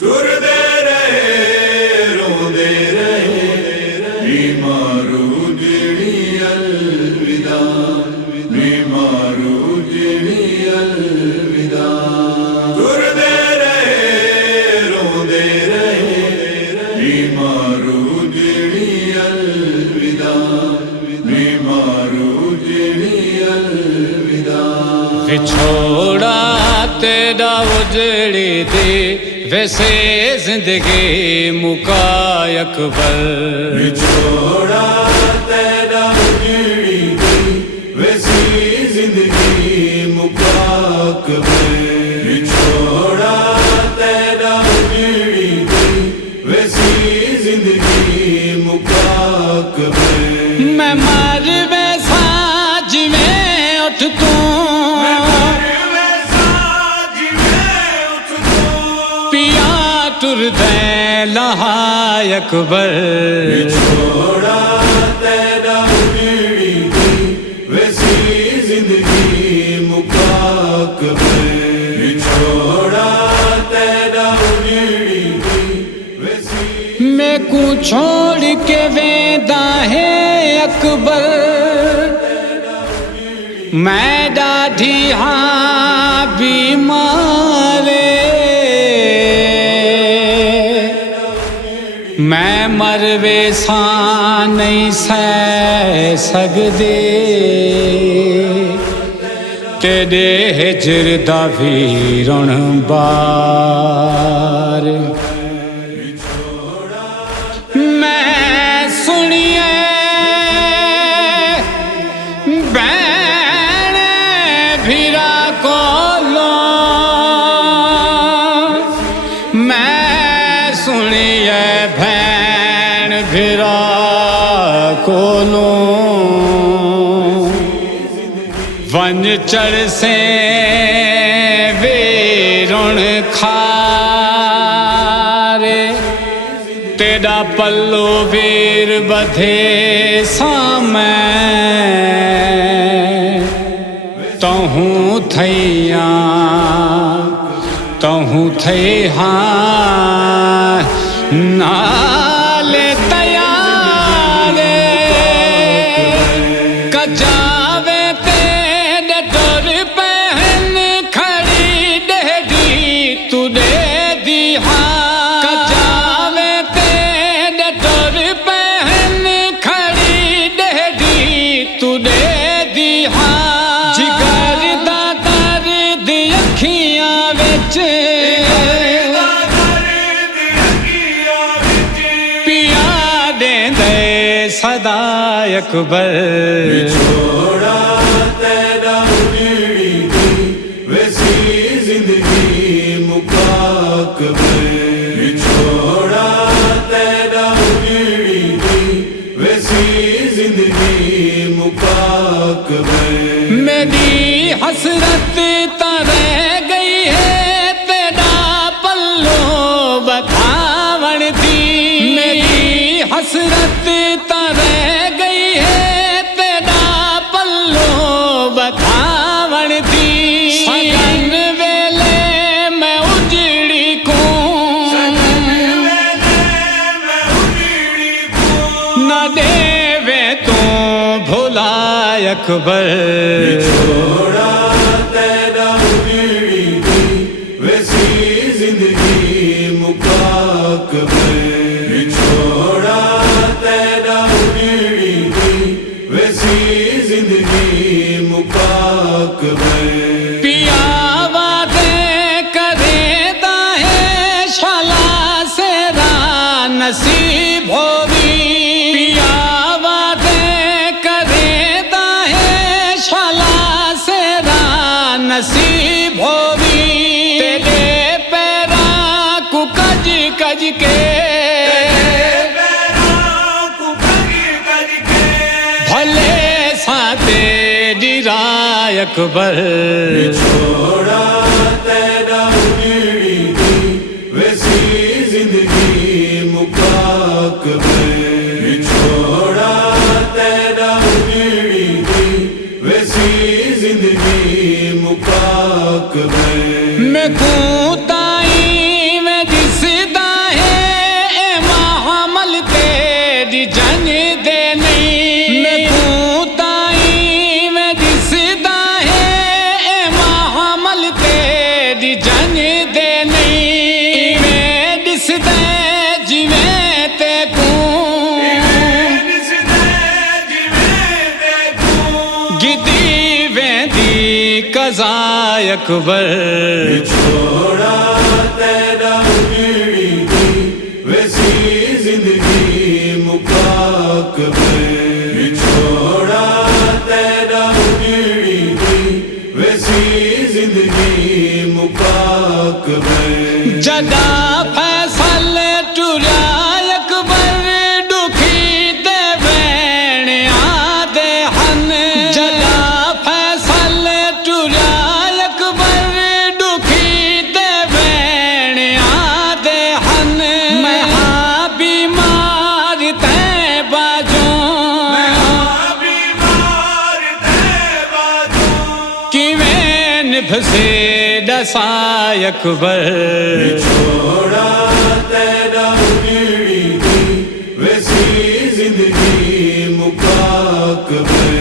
ٹردے رہے روندے رہے بیمارو جڑی الوداع بیمارو جڑی الوداع ٹردے رہے روندے رہے بیمارو جڑی الوداع بیمارو جڑی الوداع وچھوڑا تیرا اجڑی دی ویسے زندگی مکا اکبر بچھوڑا تیرا اجڑی دی ویسی زندگی مکا اکبر بچھوڑا تیرا اجڑی دی ویسی زندگی مکا اکبر میں مر ویسا جویں اٹھ تو ٹردے لہا اکبر بچھوڑا تیرا اجڑی دی ویسی زندگی مکا اکبر بچھوڑا تیرا اجڑی دی ویسی میں کو چھوڑ کے ویندا ہے اکبر میں ڈاڈھی ہاں بیمار میں مر ویساں نہیں سہ سکدے تیرے ہجر دا بھی رون بار میں سنیے بین بھیرا کولوں میں سنیے بھین بھیرا کولوں ونج چڑھ سے ویرون کھارے تیرا پلو ویر بدھے سامیں تہوں تھیاں تہوں تھے ہاں نال تیارے کجاوے تیرے ٹر پہن کھڑی ڈہڈی تو دے دی ہاں کجاوے تیرے ٹر پہن کھڑی ڈہڈی تو دے دی ہاں جگر دا درد اکھیاں وچ صدا اکبر بچھوڑا تیرا اجڑی دی ویسی زندگی مکا اکبر بچھوڑا تیرا اجڑی دی ویسی زندگی مکا اکبر میری حسرت تا رہ گئی ہے تیرا پلو بتھاون دی میری حسرت تا رہ گئی ہے تیرا پلو بتھاون دی سگن ویلے میں اجڑی کوں نہ دیوے تو بھولا اکبر بچھوڑا تیرا اجڑی دی ویسی زندگی مکا اکبر بچھوڑا تیرا اجڑی دی ویسی زندگی مکا اکبر پیا وعدے کرے دا ہے شالا سیرا نصیب ہووی پیا وعدے کرے دا ہے شالا سیرا نصیب ہووی تیرے پیراں کو کج کج کے بھلے ساتے ڈرا اکبر بچھوڑا تیرا اجڑی دی ویسی زندگی مکا اکبر بچھوڑا تیرا اجڑی دی ویسی زندگی مکا اکبر میں کو تائی میں جس اکبر چھوڑا تیرا اجڑی دی ویسی زندگی مکا اکبر چھوڑا تیرا اجڑی دی ویسی زندگی مکا اکبر جدا فیصل ٹریا اکبر دکھی دے وین آدے ہن جدا فیصل ٹریا اکبر دکھی دے وین آدے ہن میں ہاں بیمار تے باجوں کیویں نبھسے دسا اکبر چھوڑا تیرا اجڑی دی ویسی زندگی مکا اکبر